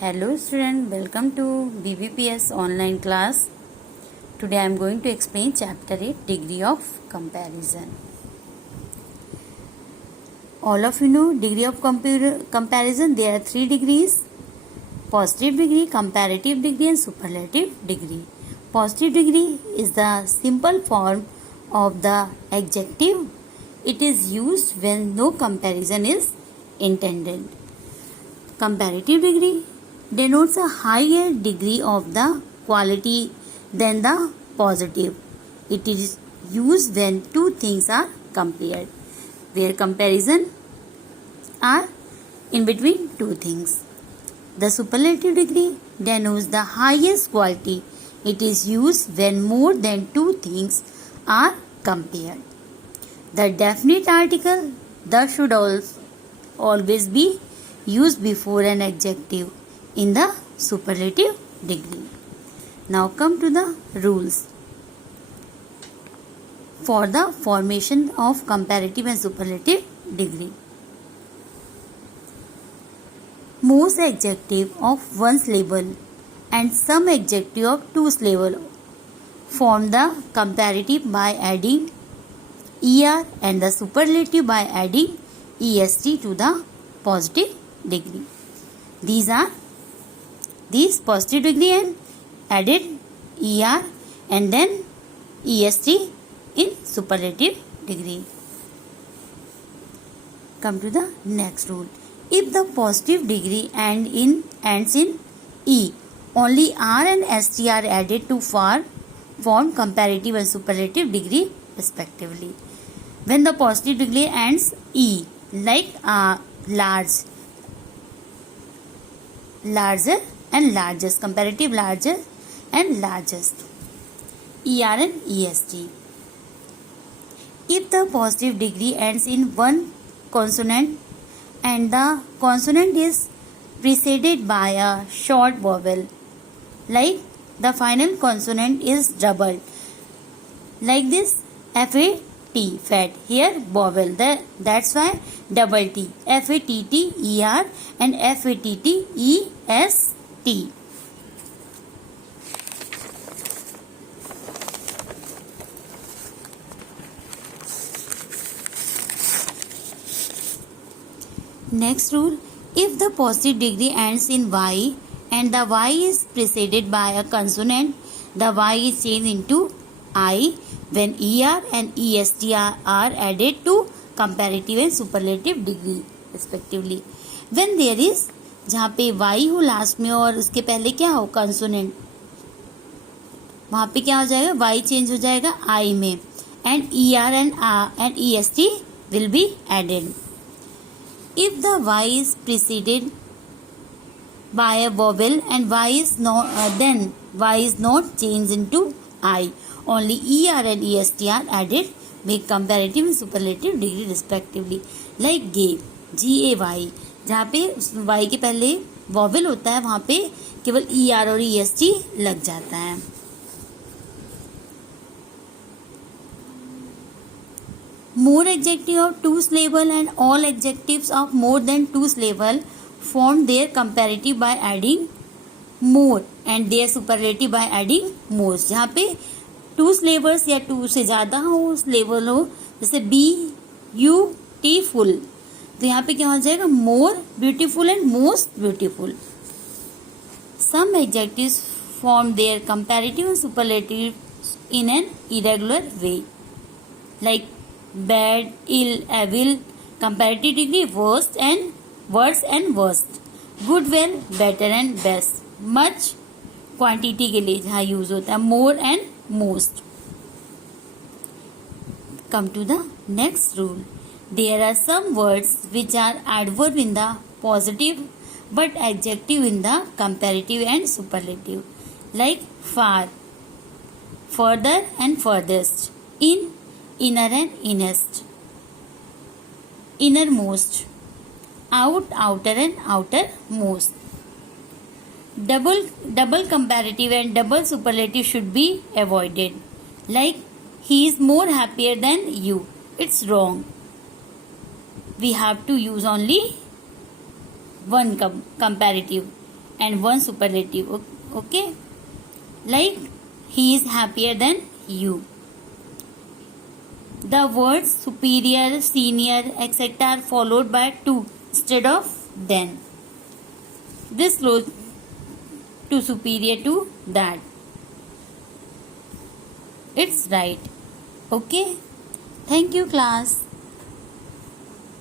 Hello student, welcome to BBPS online class. Today I am going to explain chapter 8 degree of comparison. All of you know degree of comparison, there are 3 degrees: positive degree, comparative degree and superlative degree. Positive degree is the simple form of the adjective. It is used when no comparison is intended. Comparative degree denotes a higher degree of the quality than the positive. It is used when two things are compared, where comparison are in between two things. The superlative degree denotes the highest quality. It is used when more than two things are compared. The definite article the should always be used before an adjective in the superlative degree. Now come to the rules for the formation of comparative and superlative degree. Most adjective of one syllable and some adjective of two syllables form the comparative by adding er and the superlative by adding est to the positive degree. These positive degree and added er and then est in superlative degree. Come to the next rule. If the positive degree ends in e, only r and st are added to form comparative and superlative degree respectively. When the positive degree ends e, like large, larger and largest, comparative larger and largest, er and est. If the positive degree ends in one consonant and the consonant is preceded by a short vowel, like the final consonant is doubled, like this fat, fat, here vowel, that's why double t, fatt er and fatt est. Next rule, if the positive degree ends in y and the y is preceded by a consonant, the y is changed into I when er and est are added to comparative and superlative degree respectively. When there is, जहाँ पे y हो last में और उसके पहले क्या हो consonant, वहाँ पे क्या हो जाएगा, y चेंज हो जाएगा I में and er and est will be added. If the y is preceded by a vowel and y is not changed into I, only er and est are added, make comparative and superlative degree respectively. Like gay, gay, जहाँ पे y के पहले vowel होता है वहाँ पे केवल er और est लग जाता है. More adjective of two syllable and all adjectives of more than two syllable form their comparative by adding more and their superlative by adding most. जहाँ पे टू syllables या टू से ज़्यादा हो syllable हो, जैसे beautiful, तो यहाँ पे क्या हो जाएगा, more beautiful and most beautiful. Some adjectives form their comparative and superlative in an irregular way, like bad, ill, evil, comparative degree worst and worse and worst, good, well, better and best, much, quantity के लिए जहाँ use होता है more and most. Come to the next rule. There are some words which are adverb in the positive but adjective in the comparative and superlative, like far, further and furthest, in, inner and innest, innermost, out, outer and outermost. Double comparative and double superlative should be avoided, like he is more happier than you. It's wrong. We have to use only one comparative. and one superlative. Okay, like he is happier than you. The words superior, senior, etc. are followed by to instead of then. This close to superior to that. It's right. Okay. Thank you, class.